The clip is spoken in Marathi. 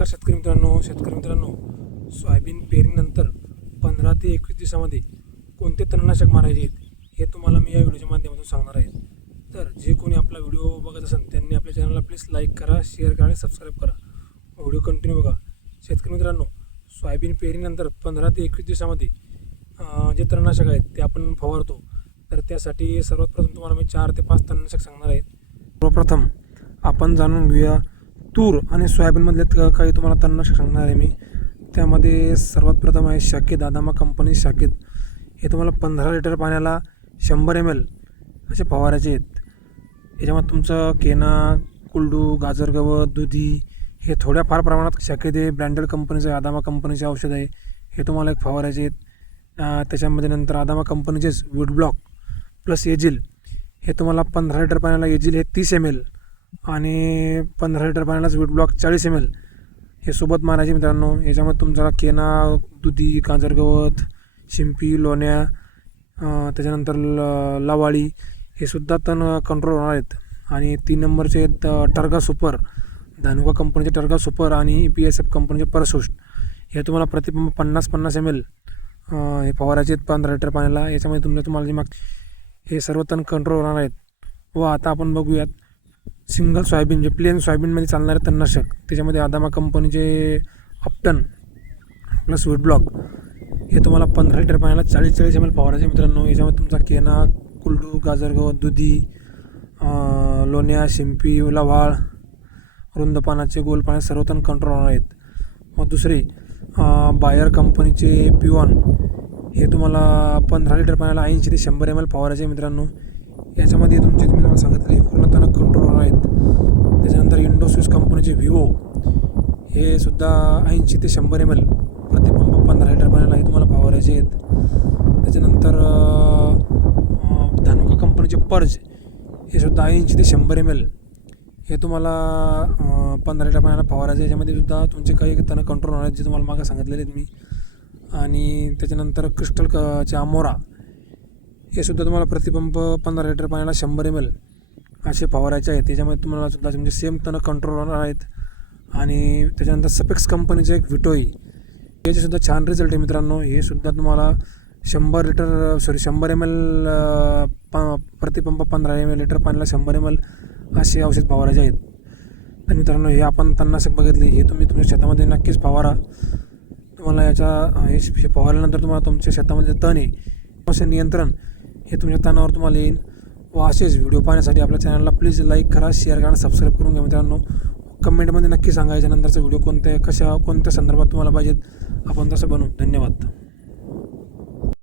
नमस्कार शेतकरी मित्रांनो, सोयाबीन पेरणीनंतर 15 ते 21 दिवसामध्ये कोणते तणनाशक मारायचे आहेत हे तुम्हाला मी या व्हिडिओच्या माध्यमातून सांगणार आहे. तर जे कोणी आपला व्हिडिओ बघत असेल त्यांनी आपल्या चॅनलला प्लीज लाईक करा, शेअर करा आणि सबस्क्राईब करा. व्हिडिओ कंटिन्यू बघा. शेतकरी मित्रांनो, सोयाबीन पेरणीनंतर 15 ते 21 दिवसामध्ये जे तणनाशक आहेत ते आपण फवारतो. तर त्यासाठी सर्वात प्रथम तुम्हाला मी 4 ते 5 तणनाशक सांगणार आहे. सर्वप्रथम आपण जाणून घेऊया तूर आणि सोयाबीनमधले काही तुम्हाला तणनाशक सांगणार आहे मी. त्यामध्ये सर्वात प्रथम आहे शाकेत, आदामा कंपनी शाकेत. हे तुम्हाला 15 लिटर पाण्याला 100 ml असे फवारायचे आहेत. याच्यामध्ये तुमचं केना, कुलडू, गाजर गवत, दुधी हे थोड्या फार प्रमाणात शाकेत आहे. ब्रँडेड कंपनीचं आदामा कंपनीचे औषध आहे, हे तुम्हाला एक फवारायचे आहेत. त्याच्यामध्ये नंतर आदामा कंपनीचेच वूड ब्लॉक प्लस एजिल हे तुम्हाला 15 लिटर पाण्याला एजिल हे 30 ml आणि 15 लिटर पाण्यालाच वूड ब्लॉक 40 ml हे सोबत मारायचे मित्रांनो. याच्यामध्ये तुमचा केना, दुधी, गाजर गवत, शिंपी, लोण्या, त्याच्यानंतर लवाळी हे सुद्धा तण कंट्रोल होणार आहेत. आणि 3 नंबरचे टर्गा सुपर, धानुका कंपनीचे टर्गा सुपर आणि PSF कंपनीचे परसोस्ट हे तुम्हाला प्रतिपंप 50 ml हे फवारायचे आहेत 15 लिटर पाण्याला. याच्यामध्ये तुम्हाला जे हे सर्व तण कंट्रोल होणार आहेत. व आता आपण बघूयात सिंगल सोयाबीन, जे प्लेन सोयाबीनमध्ये चालणारे तणनाशक. त्याच्यामध्ये आदामा कंपनीचे अपटन प्लस वूड ब्लॉक हे तुम्हाला 15 लिटर पाण्याला 40 ml फवारायचे मित्रांनो. याच्यामध्ये तुमचा केना, कुलडू, गाजर गवत, दुधी, लोण्या, शिंपी, लवाळ, रुंद पानाचे, गोल पाण्याचे सर्व तण कंट्रोल होणार आहेत. मग दुसरे बायर कंपनीचे पिओन हे तुम्हाला 15 लिटर पाण्याला 80 ते 100 ml फवारायचे मित्रांनो. याच्यामध्ये तुमचे मी तुम्हाला सांगितले पूर्ण तण कंट्रोल होणार आहेत. त्याच्यानंतर इंडोस्विस कंपनीचे विवो हे सुद्धा 80 ते 100 ml प्रतिपंप 15 लिटर पाण्याला हे तुम्हाला फवारायचे आहेत. त्याच्यानंतर धानुका कंपनीचे पर्ज हे सुद्धा 80 ते 100 ml हे तुम्हाला 15 लिटर पाण्याला फवारायचे. याच्यामध्ये सुद्धा तुमचे काही तण कंट्रोल होणार आहेत, जे तुम्हाला मागे सांगितलेले आहेत मी. आणि त्याच्यानंतर क्रिस्टलचे अमोरा हे सुद्धा तुम्हाला प्रतिपंप 15 लिटर पाण्याला 100 ml असे फवारायचे आहेत. त्याच्यामध्ये तुम्हाला सुद्धा म्हणजे सेम तण कंट्रोल होणार आहेत. आणि त्याच्यानंतर सपेक्स कंपनीचे एक विटोई याचेसुद्धा छान रिझल्ट आहे मित्रांनो. हे सुद्धा तुम्हाला 100 ml प्रतिपंप 15 लिटर पाण्याला 100 ml असे औषध फवारायचे आहेत. तर मित्रांनो, हे आपण तणनाशक बघितले, हे तुम्ही तुमच्या शेतामध्ये नक्कीच फवारा. तुम्हाला हे फवारल्यानंतर तुम्हाला तुमच्या शेतामध्ये तण आहे असे नियंत्रण हे तुमच्या तणावर तुम्हाला येईल. व असेच व्हिडिओ पाहण्यासाठी आपल्या चॅनलला प्लीज लाईक करा, शेअर करा आणि सबस्क्राईब करून घ्या मित्रांनो. कमेंटमध्ये नक्की सांगा याच्यानंतरचा व्हिडिओ कोणत्या संदर्भात तुम्हाला पाहिजेत, आपण तसं बनवू. धन्यवाद.